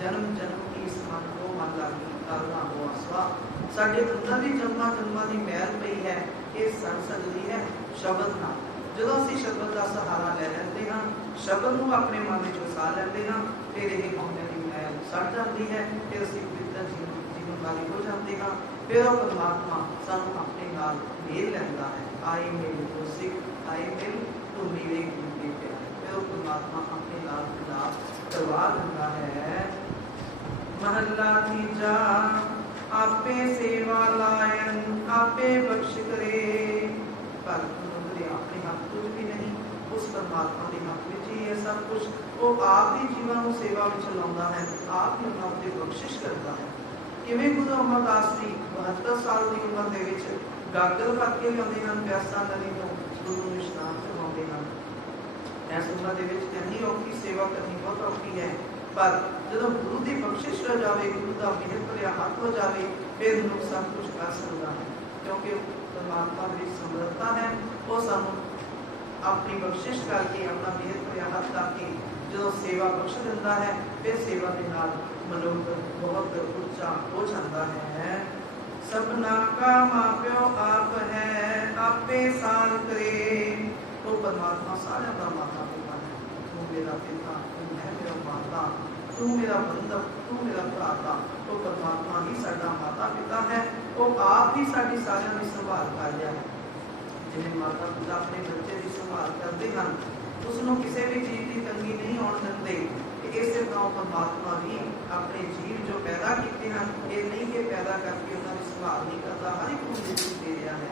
ਜਨਮ ਜਨਮ ਦੀ ਇਸ ਮਨ को मन लागी करना हो आसवा, ਸਾਡੇ ਅੰਦਰ ਦੀ ਜਨਮਾਂ ਦੀ ਮੈਲ ਪਈ ਹੈ, ਇਹ ਸੜ ਸਕਦੀ ਹੈ ਸ਼ਬਦ ਨਾਲ। ਜਦੋਂ ਅਸੀਂ ਸ਼ਬਦ ਦਾ ਸਹਾਰਾ ਲੈ ਲੈਂਦੇ ਹਾਂ, ਸ਼ਬਦ ਨੂੰ ਆਪਣੇ ਮਨ ਵਿੱਚ ਵਸਾ ਲੈਂਦੇ ਹਾਂ, ਫਿਰ ਇਹ ਹਉਮੈ ਦੀ ਮੈਲ ਸੜ ਜਾਂਦੀ ਹੈ। ਫਿਰ ਅਸੀਂ ਪਵਿੱਤਰ ਜੀਵਨ ਵਾਲੇ ਹੋ ਜਾਂਦੇ ਹਾਂ। ਫਿਰ ਉਹ ਪਰਮਾਤਮਾ ਸਾਨੂੰ ਆਪਣੇ ਨਾਲ ਮੇਲ ਲੈਂਦਾ ਹੈ। ਆਏ ਮਿਲ ਤੋ ਸਿੱਖ, ਆਏ ਮਿਲ ਤੋ ਮੇਰੇ ਗੁਰੂ ਕੇ ਪਿਆਰੇ। ਫਿਰ ਉਹ ਪਰਮਾਤਮਾ ਆਪਣੇ ਨਾਲ ਮਿਲਾਪ ਕਰਵਾ ਦਿੰਦਾ ਹੈ। महला तीजा आपे सेवा लायन आपे बख्श करे। पर अपने हाथ कुछ भी नहीं, उस परमात्मा के हाथ में ही है सब कुछ। वो आप ही जीवन को सेवा में चलाता है, आप ही उन्होंने उत्ते बख्शिश करता है। किवें गुरु अमरदास जी 72 साल की उम्र ਦੇ ਵਿੱਚ ਗਾਗਰ ਭਰ ਕੇ ਲਿਆਉਂਦੇ ਹਨ ਪਿਆਸਾ ਨਦੀ ਤੋਂ, ਗੁਰੂ ਨੂੰ ਇਸ਼ਨਾਨ ਕਰਵਾਉਂਦੇ ਹਨ। ਇਸ ਉਮਰ ਦੇ ਵਿੱਚ ਇੰਨੀ ਔਖੀ ਸੇਵਾ ਕਰਨੀ ਬਹੁਤ ਔਖੀ ਹੈ, पर ਜਦੋਂ ਗੁਰੂ ਦੀ ਬਖਸ਼ਿਸ਼ ਹੋ ਜਾਵੇ, ਗੁਰੂ ਦਾ ਮਿਹਰ ਭਰਿਆ ਹੱਥ ਹੋ ਜਾਵੇ, ਫਿਰ ਮਨੁੱਖ ਸਭ ਕੁਝ ਕਰ ਸਕਦਾ ਹੈ। ਕਿਉਂਕਿ ਪਰਮਾਤਮਾ ਦੀ ਸਮਰੱਥਾ ਹੈ, ਉਹ ਸਾਨੂੰ ਆਪਣੀ ਬਖਸ਼ਿਸ਼ ਕਰਕੇ, ਆਪਣਾ ਮਿਹਰ ਭਰਿਆ ਹੱਥ ਕਰਕੇ ਜਦੋਂ ਸੇਵਾ ਬਖਸ਼ ਦਿੰਦਾ ਹੈ, ਫਿਰ ਸੇਵਾ ਦੇ ਨਾਲ ਮਨੁੱਖ ਬਹੁਤ ਉੱਚਾ ਹੋ ਜਾਂਦਾ ਹੈ। ਸਭਨਾ ਕਾ ਮਾਪਿਓ ਆਪ ਹੈ, ਆਪੇ ਸਾਰ ਕਰੇ। ਉਹ ਪਰਮਾਤਮਾ ਸਾਰਿਆਂ ਦਾ ਮਾਤਾ ਪਿਤਾ ਹੈ। मेरा पिता, तू है मेरा माता, तू मेरा बंधक, तू मेरा भ्राता। तो परमात्मा ही साडा माता पिता है, वो आप ही साडी सारिਆਂ ਦੀ संभाल कर रहा है। जिवें माता पिता अपने बच्चे की संभाल करते हैं, उसनों किसी भी चीज़ की तंगी नहीं आउण दिंदे। इस तरह परमात्मा भी अपने जीव जो पैदा किए हैं, ये नहीं कि पैदा करके उन्होंने संभाल नहीं करता, हर एक को रिज़िक दे रहा है।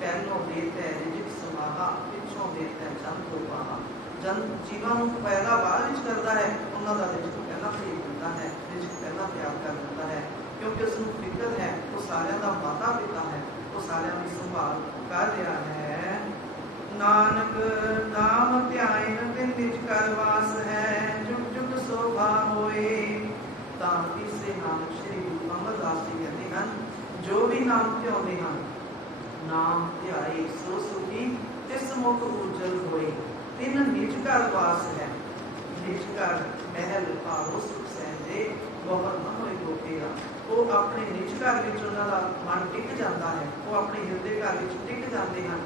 पहलों देता है रिज़िक समाहा, पिछों देता है जन को पाहा। जन जीवां नूं पैदा बाद विच करता है, उन्हां दा रिज़िक पहला भेज दिंदा है, रिज़िक पहला तैयार कर दिंदा है, क्योंकि उसनूं फिक्र है, वो सारिਆਂ दा माता पिता है, वो सारिਆਂ दी संभाल कर रहा है। नानक नाम ध्यान तिन निज कर वास है, जुग जुग शोभा होए। तां इसे नानक श्री गुरु अमरदास जी कहते हैं, जो भी नाम ध्याਉਂਦੇ ਹਨ, नाम ध्याए सो सुखी तिस मुख उज्जल होए। तिन निज कर वास है, निज कर महल भारो सुख सहजे, बहुत न होए गोतेरा। वो अपने निज घर विच उन्हां दा मन टिक जाता है, वो अपने हिरदे घर विच टिक जाते हैं।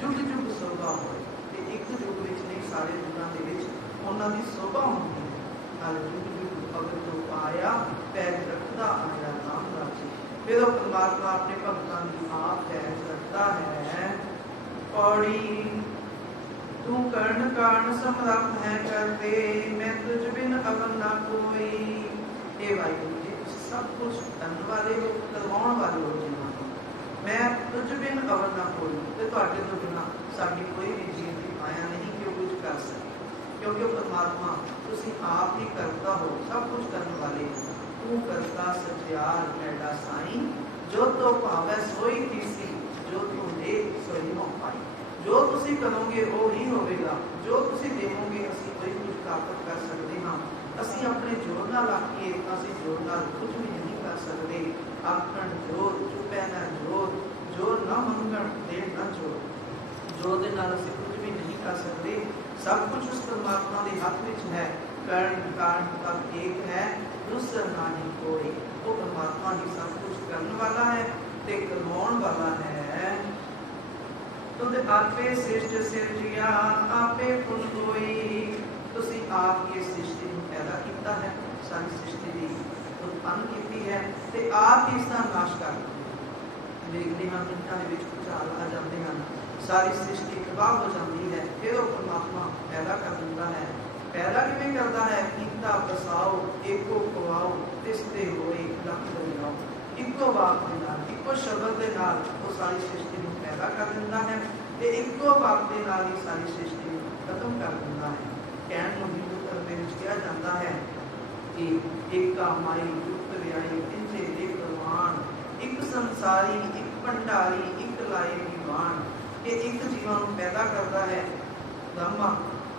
जुग जुग शोभा होए, ते एक जुग विच नहीं सारे जुगां दे विच उन्हां दी शोभा होंदी है। हर जुग जुग अगर तो पाया पैर रखदा आया नाम राजी। फिर वो परमात्मा अपने भक्तां दी आप पैर रखता है। पौड़ी तू कर्ण कान समरथ है करते, मैं तुझ बिन अगम ना कोई। हे वाहिगुरू जी, तुसीं सब कुछ करन वाले हो, करवाउण वाले हो जीवां नूं। मैं तुझ बिन अवर ना कोई, ते तुहाडे तो बिना साडी कोई भी जीव की माया नहीं कि वो कुछ कर सके, क्योंकि परमात्मा तुसीं आप ही करता हो, सब कुछ करने वाले हो। तू करता सचियार मैडा साईं, जो तो भावै सोई तीसी, जो तू दे सोई हो पाई। जो तुसीं करोगे वो ही होवेगा, जो तुसीं देवोगे असीं कोई कुछ प्राप्त कर सकते हाँ। असीं अपने जोर नाल आखीए, असीं जोर नाल कुछ भी नहीं कर सकते। आखण जोर, चुपै ना जोर, जोर ना मंगण देण ना जोर। जोर दे नाल असीं कुछ भी नहीं कर सकते। सब कुछ उस परमात्मा के हाथ विच है। कर्ण कांड तब एक है, दूसरा नहीं कोई। वो परमात्मा ही सब कुछ करने वाला है ते करवाउण वाला है। तुद आपे सृष्ट सिरजिया, आपे फुल कोई। तुसीं आप ये सृष्टि नूं पैदा कीता है, सारी सृष्टि दी उत्पन्न की है, ते आप ही इसका नाश कर दिंदे। देखते हैं मिनटां दे विच भूचाल आ जाते हैं, सारी सृष्टि तबाह हो जाती है। फिर वो परमात्मा पैदा कर दिंदा है। पैदा किवें करता है? कीता बसाओ एको खवाओ, तिसते होए लख दरियाओ। इको वाक दे नाल, इको शब्द दे नाल वो सारी सृष्टि नूं पैदा कर दिंदा है, ते इको वाक दे नाल ही सारी सृष्टि नूं खत्म कर दिंदा है। कहण नूं हिंदू धर्म दे विच कहा जाता है कि एका माई जुगत व्याई तिंजे दे प्रवान, एक संसारी एक भंडारी एक लाए दीवान। ये एक जीवां नूं पैदा करता है ब्रह्मा,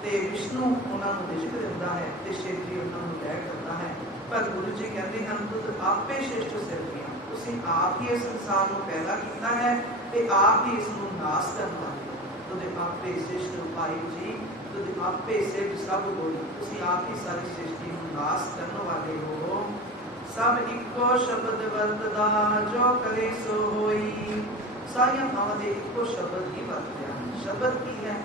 ते विष्णु उन्हां नूं रिज़िक दिंदा है, ते शिव जी उन्हां नूं लय करता है। पर गुरु जी कहते हैं तुद आपे श्रेष्ठ सिरजिया, तुसीं आप ही इस संसार नूं पैदा कीता है ते आप ही इसनूं नाश करना है। तुद आपे श्रेष्ठ भाई जी, तुद आपे सिर सब कोई, तुसीं आप ही सारी सृष्टि नूं नाश करने वाले हो। सब इको शब्द वरतदा, जो करे सो होई। सारियां थावां दे इको शब्द ही वरतिया। शब्द की है?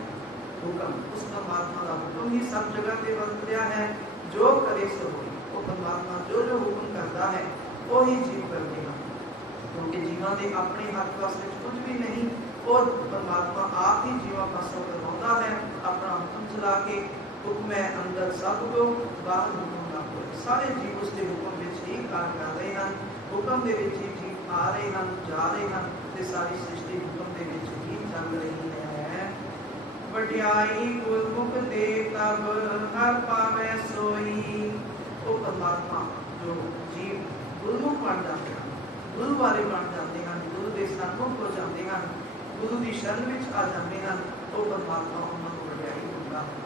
हुक्म। उस परमात्मा का हुक्म ही सब जगह पे वरतिया है। जो करे सो होई, वो परमात्मा जो जो हुक्म करता है वो ही जीव करते हैं, क्योंकि जीवां दे अपने हाथ पास में कुछ भी नहीं। और परमात्मा आप ही जीवां पासों करवाता है, अपना हुक्म चला के। हुक्म है अंदर सब को, बाहर हुक्म ना कोई। सारे जीव उसके हुक्म विच ही कार्य कर रहे हैं, हुक्म दे विच ही जीव आ रहे हैं, जा रहे हैं, ते सारी सृष्टि हुक्म दे विच ही चल रही है। वड्याई गुरमुख दे तब, हर पावै सोई। वो परमात्मा जो जीव गुरमुख बन जाते हैं, गुरु वाले बन जाते हैं, गुरु के सन्मुख हो जाते हैं, गुरु की शरण में आ जाते हैं, तो परमात्मा उन्होंने वड्याई होता है।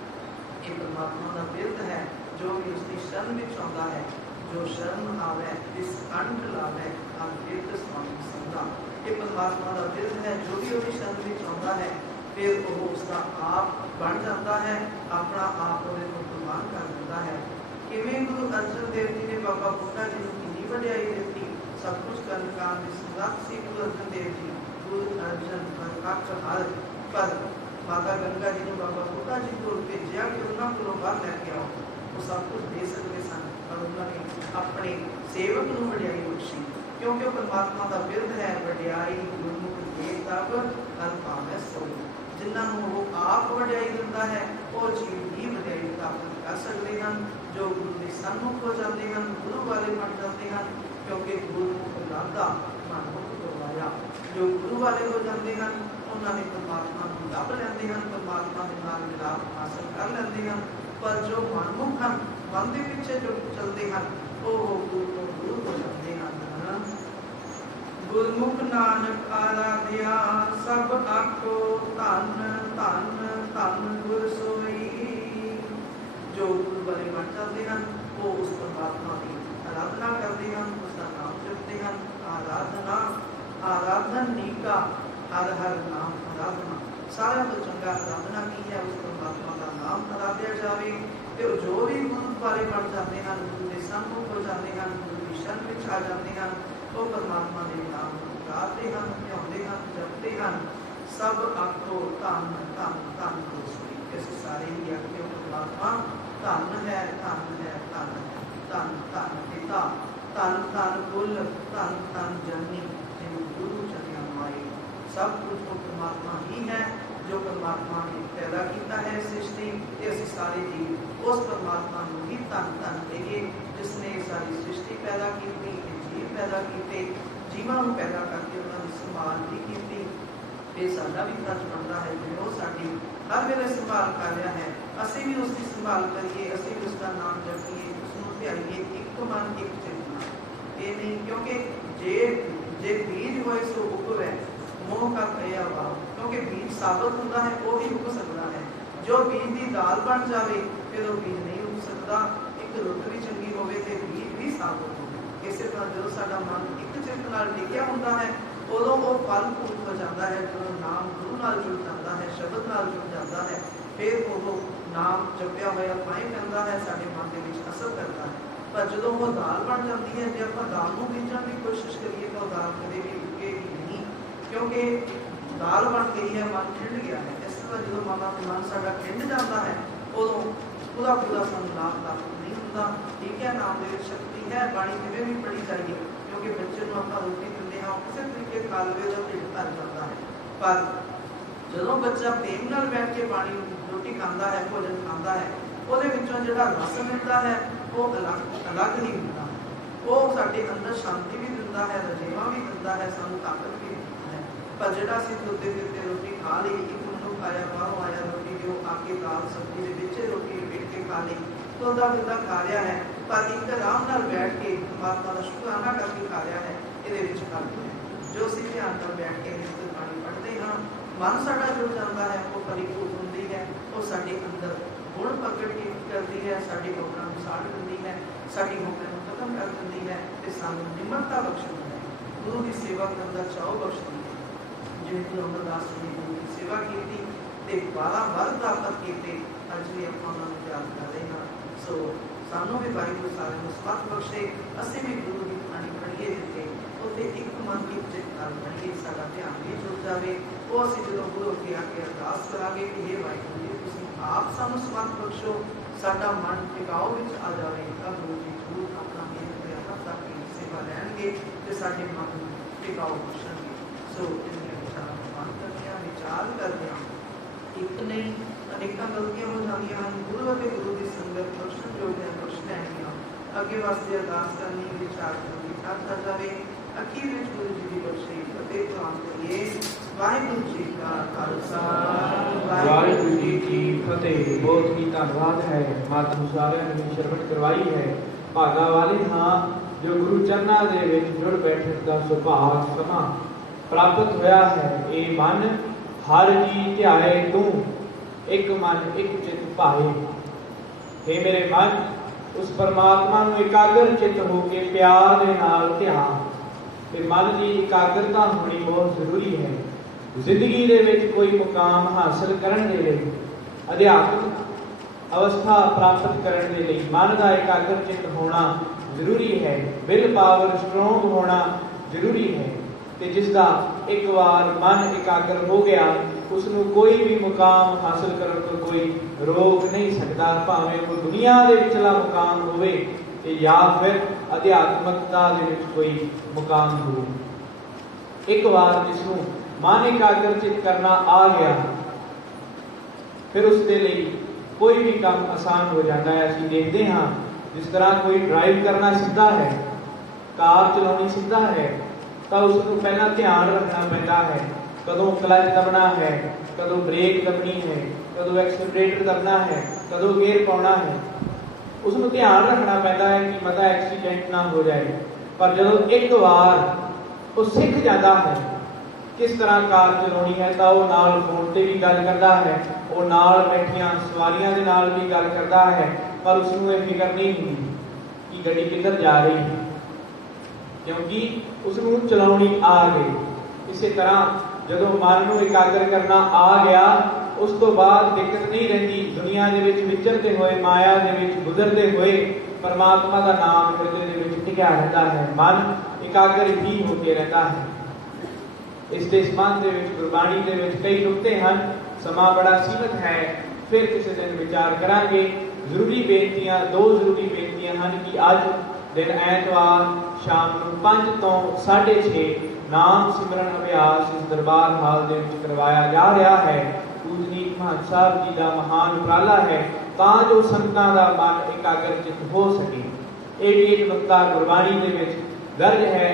ये परमात्मा का बिरद है, जो भी उसकी शरण में आता है। जो शरण आवे इस कंठ लावे, हम बिरद स्वामी संगा। ये परमात्मा का बिरद है, जो भी उसकी शरण में आता है, फिर वो उसका आप बन जाता है, अपना आप को कुर्बान कर देता है। किवें गुरु अर्जन देव जी ने बाबा बुढ़ा जी को कितनी वड्याई दी, सब कुछ करने का समर्थ सी गुरु अर्जन देव जी। गुरु अर्जन हर पर माता गंगा जी ने बाबा बुढ़ा जी को भेजा कि उन्होंने ਉਹਨਾਂ ਕੋਲੋਂ ਬਾਹਰ ਲੈ ਕੇ ਆਓ। ਉਹ ਸਭ ਕੁਝ ਦੇ ਸਕਦੇ ਸਨ, ਪਰ ਉਹਨਾਂ ਨੇ ਆਪਣੇ ਸੇਵਕ ਨੂੰ ਵਡਿਆਈ ਬਖਸ਼ੀ, ਕਿਉਂਕਿ ਉਹ ਪਰਮਾਤਮਾ ਦਾ ਬਿਰਧ ਹੈ। ਵਡਿਆਈ ਗੁਰਮੁਖ ਦੇ ਤਬ ਹਰ ਭਾਵੈ ਸੋਈ। ਜਿਨ੍ਹਾਂ ਨੂੰ ਉਹ ਆਪ ਵਡਿਆਈ ਦਿੰਦਾ ਹੈ, ਉਹ ਜੀਵ ਹੀ ਵਡਿਆਈ ਪ੍ਰਾਪਤ ਕਰ ਸਕਦੇ ਹਨ। ਜੋ ਗੁਰੂ ਦੇ ਸਨਮੁਖ ਹੋ ਜਾਂਦੇ ਹਨ, ਗੁਰੂ ਵਾਲੇ ਬਣ ਜਾਂਦੇ ਹਨ, ਕਿਉਂਕਿ ਗੁਰਮੁਖ ਲਾਗਾ ਮਨਮੁਖ ਕਰਵਾਇਆ। ਜੋ ਗੁਰੂ ਵਾਲੇ ਹੋ ਜਾਂਦੇ ਹਨ, ਉਹਨਾਂ ਨੇ ਪਰਮਾਤਮਾ ਨੂੰ ਲੱਭ ਲੈਂਦੇ ਹਨ, ਪਰਮਾਤਮਾ ਦੇ ਨਾਲ ਮਿਲਾਪ ਹਾਸਲ ਕਰ ਲੈਂਦੇ ਹਨ। ਪਰ ਜੋ ਮਨਮੁਖ ਹਨ, ਮਨ ਦੇ ਪਿੱਛੇ ਜੋ ਚੱਲਦੇ ਹਨ, ਉਹ ਗੁਰੂ ਤੋਂ ਦੂਰ ਹੋ ਜਾਂਦੇ ਹਨ। ਗੁਰਮੁਖ ਨਾਨਕ ਆਰਾਧਿਆ ਸਭ ਆਖੋ ਧੰਨ ਧੰਨ ਧੰਨ ਗੁਰ ਸੋਈ। ਜੋ ਗੁਰੂ ਵਾਲੇ ਬਣ ਜਾਂਦੇ ਹਨ, ਉਹ ਉਸ ਪਰਮਾਤਮਾ ਦੀ ਆਰਾਧਨਾ ਕਰਦੇ ਹਨ, ਉਸ ਦਾ ਨਾਮ ਜਪਦੇ ਹਨ। ਆਰਾਧਨੀਕਾ ਹਰ ਹਰ ਨਾਮ ਆਰਾਧਨਾ। ਸਾਰਿਆਂ ਤੋਂ ਚੰਗਾ ਆਰਾਧਨਾ ਕੀ ਹੈ? ਉਸ ਪਰਮਾਤਮਾ ਦਾ ਨਾਮ ਆਰਾਧਿਆ ਜਾਵੇ। ਤੇ ਜੋ ਵੀ ਗੁਰੂ ਵਾਲੇ ਬਣ ਜਾਂਦੇ ਹਨ, ਗੁਰੂ ਦੇ ਸਨਮੁਖ ਹੋ ਜਾਂਦੇ ਹਨ, ਗੁਰੂ ਦੀ ਸ਼ਰਨ ਵਿੱਚ ਆ ਜਾਂਦੇ ਹਨ, ਉਹ ਪਰਮਾਤਮਾ ਦੇ ਨਾਮ ਨੂੰ ਗਾਉਂਦੇ ਹਨ, ਧਿਆਉਂਦੇ ਹਨ, ਜਪਦੇ ਹਨ। ਸਭ ਆਖੋ ਧੰਨ ਧੰਨ ਧੰਨ ਗੁਰ ਸੋਈ। ਅਸੀਂ ਸਾਰੇ ਹੀ ਆਖਿਓ ਪਰਮਾਤਮਾ ਧੰਨ ਹੈ, ਧੰਨ ਹੈ, ਧੰਨ ਹੈ। ਧੰਨ ਧੰਨ ਪਿਤਾ, ਧੰਨ ਧੰਨ ਕੁਲ, ਧੰਨ ਧੰਨ ਜਨਨੀ, ਜਿਹਨੂੰ ਗੁਰੂ ਚਰਿਆ ਮਾਈ। ਸਭ ਕੁਝ ਉਹ ਪਰਮਾਤਮਾ ਹੀ ਹੈ, ਜੋ ਪਰਮਾਤਮਾ ਨੇ ਪੈਦਾ ਕੀਤਾ ਹੈ ਸ੍ਰਿਸ਼ਟੀ। ਤੇ ਅਸੀਂ ਸਾਰੇ ਜੀਵ ਉਸ ਪਰਮਾਤਮਾ ਨੂੰ ਹੀ ਧੰਨ ਧੰਨ ਕਹੀਏ, ਜਿਸ ਨੇ ਸਾਰੀ ਸ੍ਰਿਸ਼ਟੀ ਪੈਦਾ ਕੀਤੀ, ਜੀਵ ਪੈਦਾ ਕੀਤੇ, ਜੀਵਾਂ ਨੂੰ ਪੈਦਾ ਕਰਕੇ ਉਹਨਾਂ ਦੀ ਸੰਭਾਲ ਵੀ ਕੀਤੀ। ਇਹ ਸਾਡਾ ਵੀ ਫਰਜ਼ ਬਣਦਾ ਹੈ, ਜਿਵੇਂ ਉਹ ਸਾਡੀ ਹਰ ਵੇਲੇ ਸੰਭਾਲ ਕਰ ਰਿਹਾ ਹੈ, ਅਸੀਂ ਵੀ ਉਸ ਦੀ ਸੰਭਾਲ ਕਰੀਏ, ਅਸੀਂ ਵੀ ਉਸ ਦਾ ਨਾਮ ਜਪੀਏ, ਉਸ ਨੂੰ ਧਿਆਈਏ, ਇੱਕ ਮਨ ਇੱਕ ਚਿੱਤ ਨਾਲ। ਇਹ ਨਹੀਂ, ਕਿਉਂਕਿ ਜੇ ਬੀਜ ਹੋਏ ਸੋ ਉਗਵੇ ਮੋਹ ਕਾ ਕਹਿਆ ਭਾਵ। ਕਿਉਂਕਿ ਬੀਜ ਸਾਬਤ ਹੁੰਦਾ ਹੈ, ਉਹ ਹੀ ਉਗ ਸਕਦਾ ਹੈ। ਜੋ ਬੀਜ ਦੀ ਦਾਲ ਬਣ ਜਾਵੇ, ਫਿਰ ਉਹ ਬੀਜ ਨਹੀਂ ਉਗ ਸਕਦਾ। ਇੱਕ ਰੁੱਤ ਵੀ ਚੰਗੀ ਹੋਵੇ ਤੇ ਬੀਜ ਵੀ ਸਾਬਤ ਹੋਵੇ। ਇਸੇ ਤਰ੍ਹਾਂ ਜਦੋਂ ਸਾਡਾ ਮਨ ਇੱਕ ਚਿੱਤ ਨਾਲ ਟਿਕਿਆ ਹੁੰਦਾ ਹੈ, ਉਦੋਂ ਉਹ ਫਲ ਫੂਲ ਹੋ ਜਾਂਦਾ ਹੈ। ਜਦੋਂ ਨਾਮ ਗੁਰੂ ਨਾਲ ਜੁੜ ਜਾਂਦਾ ਹੈ, ਸ਼ਬਦ ਨਾਲ ਜੁੜ ਜਾਂਦਾ ਹੈ, ਫਿਰ ਉਹ ਨਾਮ ਜਪਿਆ ਹੋਇਆ ਪਾਏ ਪੈਂਦਾ ਹੈ, ਸਾਡੇ ਮਨ ਦੇ ਵਿੱਚ ਅਸਰ ਕਰਦਾ ਹੈ। ਪਰ ਜਦੋਂ ਉਹ ਦਾਲ ਬਣ ਜਾਂਦੀ ਹੈ, ਜੇ ਆਪਾਂ ਦਾਲ ਨੂੰ ਬੀਜਣ ਦੀ ਕੋਸ਼ਿਸ਼ ਕਰੀਏ ਤਾਂ ਉਹ ਦਾਲ ਕਦੇ ਵੀ ਉੱਗੇਗੀ ਨਹੀਂ, ਕਿਉਂਕਿ ਦਾਲ ਬਣ ਗਈ ਹੈ, ਮਨ ਖਿੰਡ ਗਿਆ ਹੈ। ਇਸ ਤਰ੍ਹਾਂ ਜਦੋਂ ਮਨ ਸਾਡਾ ਖਿੰਡ ਜਾਂਦਾ ਹੈ, ਉਦੋਂ ਪੂਰਾ ਸਾਨੂੰ ਨਾਮ ਪ੍ਰਾਪਤ ਨਹੀਂ ਹੁੰਦਾ। ਠੀਕ ਹੈ, ਨਾਮ ਦੇ ਵਿੱਚ ਸ਼ਕਤੀ ਹੈ, ਬਾਣੀ ਕਿਵੇਂ ਵੀ ਪੜ੍ਹੀ ਜਾਈਏ, ਕਿਉਂਕਿ ਬੱਚੇ ਨੂੰ ਆਪਾਂ ਰੋਟੀ ਦਿੰਦੇ ਹਾਂ, ਕਿਸੇ ਤਰੀਕੇ ਖਾ ਲਵੇ ਤਾਂ ਢਿੱਡ ਭਰ ਜਾਂਦਾ ਹੈ। ਪਰ ਜਦੋਂ ਬੱਚਾ ਪ੍ਰੇਮ ਨਾਲ ਬੈਠ ਕੇ ਬਾਣੀ ਰੋਟੀ ਖਾਂਦਾ ਹੈ, ਭੋਜਨ ਖਾਂਦਾ ਹੈ, ਉਹਦੇ ਵਿੱਚੋਂ ਜਿਹੜਾ ਰਸ ਮਿਲਦਾ ਹੈ, ਉਹ ਅਲੱਗ ਹੀ ਹੁੰਦਾ ਹੈ। ਉਹ ਸਾਡੇ ਅੰਦਰ ਸ਼ਾਂਤੀ ਵੀ ਦਿੰਦਾ ਹੈ, ਰਜੇਵਾਂ ਵੀ ਦਿੰਦਾ ਹੈ, ਸਾਨੂੰ ਤਾਕਤ ਵੀ ਦਿੰਦਾ ਹੈ। ਪਰ ਜਿਹੜਾ ਅਸੀਂ ਤੁਰਦੇ ਫਿਰਦੇ ਰੋਟੀ ਖਾ ਲਈ, ਇੱਕ ਮਨੁੱਖ ਆਇਆ, ਬਾਹਰੋਂ ਆਇਆ, ਰੋਟੀ ਦਿਓ, ਆ ਕੇ ਦਾਲ ਸਬਜ਼ੀ ਦੇ ਵਿੱਚ ਰੋਟੀ ਲਪੇਟ ਕੇ ਖਾ ਲਈ, ਤੁਰਦਾ ਫਿਰਦਾ ਖਾ ਰਿਹਾ ਹੈ। ਪਰ ਇੱਕ ਆਰਾਮ ਨਾਲ ਬੈਠ ਕੇ ਪਰਮਾਤਮਾ ਦਾ ਸ਼ੁਕਰਾਨਾ ਕਰਕੇ ਖਾ ਰਿਹਾ ਹੈ, ਇਹਦੇ ਵਿੱਚ ਫਰਕ ਹੈ। ਜੋ ਅਸੀਂ ਧਿਆਨ ਨਾਲ ਬੈਠ ਕੇ ਨਿਤ ਬਾਣੀ ਪੜ੍ਹਦੇ ਹਾਂ, ਮਨ ਸਾਡਾ ਜੁੜ ਜਾਂਦਾ ਹੈ, ਉਹ ਪਰਿਪੂਰਨ ਹੁੰਦੀ ਹੈ, ਉਹ ਸਾਡੇ ਅੰਦਰ ਗੁਣ ਪ੍ਰਗਟ ਕਰਦੀ ਹੈ, ਸਾਡੀ ਹੋਕਾਂ ਨੂੰ ਸਾੜ ਦਿੰਦੀ ਹੈ, ਸਾਡੀ ਹੋਕਾਂ ਨੂੰ ਖਤਮ ਕਰ ਦਿੰਦੀ ਹੈ ਤੇ ਸਾਨੂੰ ਨਿਮਰਤਾ ਬਖਸ਼ਦੀ ਹੈ, ਗੁਰੂ ਦੀ ਸੇਵਾ ਕਰਨ ਦਾ ਚਾਅ ਬਖਸ਼ਦੀ ਹੈ। ਜਿਵੇਂ ਗੁਰੂ ਅਮਰਦਾਸ ਜੀ ਨੇ ਗੁਰੂ ਦੀ ਸੇਵਾ ਕੀਤੀ ਤੇ 12 ਵਰ ਪ੍ਰਾਪਤ ਕੀਤੇ, ਅੱਜ ਵੀ ਆਪਾਂ ਉਹਨਾਂ ਨੂੰ ਯਾਦ ਕਰ ਰਹੇ ਹਾਂ। ਸੋ ਸਾਨੂੰ ਵੀ ਵਾਹਿਗੁਰੂ ਸਾਰਿਆਂ ਨੂੰ ਸਮਤ ਬਖਸ਼ੇ, ਅਸੀਂ ਵੀ ਗੁਰੂ ਦੀ ਬਾਣੀ ਪੜ੍ਹੀਏ ਜਿੱਥੇ ਉੱਥੇ ਇੱਕ ਮਨ ਇੱਕ ਚਿੱਤ ਨਾਲ ਪੜ੍ਹੀਏ, ਸਾਡਾ ਧਿਆਨ ਵੀ ਜੁੜ ਜਾਵੇ। ਉਹ ਅਸੀਂ ਜਦੋਂ ਗੁਰੂ ਅੱਗੇ ਆ ਕੇ ਅਰਦਾਸ ਕਰਾਂਗੇ ਕਿ ਇਹ ਵਾਹਿਗੁਰੂ ਜੀ ਤੁਸੀਂ ਆਪ ਸਾਨੂੰ ਸਮਤ ਬਖਸ਼ੋ, ਸਾਡਾ ਮਨ ਟਿਕਾਓ ਵਿੱਚ ਆ ਜਾਵੇ, ਤਾਂ ਗੁਰੂ ਜੀ ਜ਼ਰੂਰ ਆਪਣਾ ਮਿਹਰ ਤੇ ਹੱਥ ਤੱਕ ਦੀ ਸੇਵਾ ਲੈਣਗੇ ਤੇ ਸਾਡੇ ਮਨ ਨੂੰ ਟਿਕਾਓ ਬਖਸ਼ਣਗੇ। ਸੋ ਇਹਦੀਆਂ ਵਿਚਾਰਾਂ ਨੂੰ ਮਨ ਕਰਦਿਆਂ, ਵਿਚਾਰ ਕਰਦਿਆਂ ਇੱਕ ਨਹੀਂ ਅਨੇਕਾਂ ਗਲਤੀਆਂ ਹੋ ਜਾਂਦੀਆਂ ਹਨ। ਗੁਰੂ ਅਤੇ ਗੁਰੂ ਦੀ ਸੰਗਤ ਬਖਸ਼ਣ ਯੋਗ ਹੈ, ਬਖਸ਼ ਲੈਣਗੀਆਂ। ਅੱਗੇ ਵਾਸਤੇ ਅਰਦਾਸ ਕਰਨੀ, ਵਿਚਾਰ ਕਰਨੀ ਕਰਦਾ ਜਾਵੇ। ਅਖੀਰ ਵਿੱਚ ਗੁਰੂ ਜੀ ਦੀ ਬਖਸ਼ੀ ਅਤੇ ਪ੍ਰਾਨ ਕਰੀਏ। ਵਾਹਿਗੁਰੂ ਜੀ ਕਾ ਖਾਲਸਾ, ਵਾਹਿਗੁਰੂ ਜੀ ਕੀ ਫਤਿਹ। ਬਹੁਤ ਹੀ ਧੰਨਵਾਦ ਹੈ ਮਾਤਾ ਸਾਰਿਆਂ ਨੇ ਸ਼ਰਵਣ ਕਰਵਾਈ ਹੈ। ਭਾਗਾ ਵਾਲੇ ਹਾਂ ਜੋ ਗੁਰੂ ਚਰਨਾਂ ਦੇ ਵਿੱਚ ਜੁੜ ਬੈਠਣ ਦਾ ਸੁਭਾਗ ਸਮਾਂ ਪ੍ਰਾਪਤ ਹੋਇਆ ਹੈ। ਇਹ ਮਨ ਹਰ ਜੀ ਧਿਆਏ ਤੂੰ, ਇੱਕ ਮਨ ਇੱਕ ਚਿੱਤ ਭਾਏ। हे ਮੇਰੇ ਮਨ, ਉਸ ਪਰਮਾਤਮਾ ਨੂੰ ਇਕਾਗਰ ਚਿੱਤ ਹੋ ਕੇ ਪਿਆਰ ਦੇ ਨਾਲ ਧਿਆਨ ਤੇ ਮਨ ਦੀ ਇਕਾਗਰਤਾ ਹੋਣੀ ਬਹੁਤ ਜ਼ਰੂਰੀ ਹੈ। ਜ਼ਿੰਦਗੀ ਦੇ ਵਿੱਚ ਕੋਈ ਮੁਕਾਮ ਹਾਸਲ ਕਰਨ ਦੇ ਲਈ, ਅਧਿਆਤਮਿਕ ਅਵਸਥਾ ਪ੍ਰਾਪਤ ਕਰਨ ਦੇ ਲਈ ਮਨ ਦਾ ਇਕਾਗਰ ਚਿੱਤ ਹੋਣਾ ਜ਼ਰੂਰੀ ਹੈ। ਵਿਲ ਪਾਵਰ ਸਟਰੋਂਗ ਹੋਣਾ ਜ਼ਰੂਰੀ ਹੈ। ਤੇ ਜਿਸ ਦਾ ਇੱਕ ਵਾਰ ਮਨ ਇਕਾਗਰ ਹੋ ਗਿਆ उसनूं कोई भी मुकाम हासिल करन तो कोई रोक नहीं सकता, भावें वो दुनिया दे विचला मुकाम होवे ते या फिर अध्यात्मकता दे विच कोई मुकाम हो। एक बार जिसनूं मन एकाग्रचित करना आ गया, फिर उसके लिए कोई भी काम आसान हो जाता है। असीं देखते हाँ जिस तरह कोई ड्राइव करना सीखता है, कार चलानी सीखता है, तो उसको पहला ध्यान रखना पैदा है, कदों क्लच दबना है, कदों ब्रेक दबनी है, कदों एक्सीलरेटर दबना है, कदों गियर पाना है। उसको ध्यान रखना पैदा है कि मता एक्सीडेंट ना हो जाए। पर जो एक बार वो सीख जाता है किस तरह कार चलानी है, तो वो नाल फोन से भी गल करता है, वो नाल बैठिया सवारियां दे नाल भी गल करता है, पर उसको ये फिक्र नहीं होती कि गड्डी किधर जा रही है, क्योंकि उसनूं चलाउणी आ गई। इसी तरह जो मन नूं एकाग्र करना आ गया, उस तो बाद दिक्कत नहीं रही। दुनिया दे विच विचरते हुए, माया दे विच गुजरते हुए परमात्मा का नाम हिरदे दे विच टिकिया रहता है, मन एकाग्र ही होके रहता है। इस संबंध दे विच गुरबाणी दे विच कई नुक्ते हैं, समा बड़ा सीमित है, फिर किसी दिन विचार करांगे। जरूरी बेनतियां, दो जरूरी बेनतियां हैं कि अज दिन ऐतवार शाम को 5 तो 6:30 नाम सिमरन अभ्यास इस दरबार हाल दे विच करवाया जा रहा है। पूजनीक महंत साहब जी का महान उपराला है, तां जो संतां दा मन एकाग्रचित हो सके। ये भी एक नुक्ता गुरबाणी दे विच दर्ज है,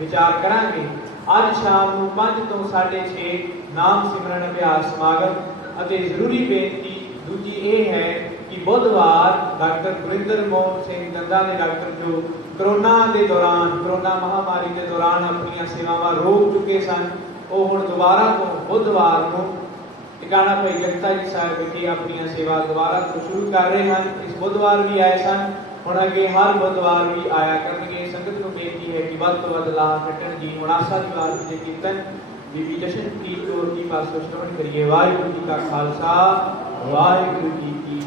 विचार करांगे। अज शाम को 5 तो 6:30 नाम सिमरन अभ्यास समागम। अते जरूरी बेनती दूजी ये है कि बुधवार डॉक्टर गुरिंदर मोहन सिंह गंदा ने डॉक्टर जो कोरोना के दौरान, कोरोना महामारी के दौरान अपनी सेवावां रोक चुके सन, वो हुण दोबारा तो बुधवार को टिकाणा भाई जगता जी साहब विखे अपनी सेवा दोबारा तो शुरू कर रहे हैं। इस बुधवार भी आए सन, हुण अगे हर बुधवार भी आया करनगे। संगत को बेनती है कि वध तो वध लाभ कटण जी। हुण आसा दी वार दे कीर्तन बीबी जशनप्रीत कौर जी पासों श्रवण करिए। वाहिगुरू जी का खालसा, वाहिगुरू जी की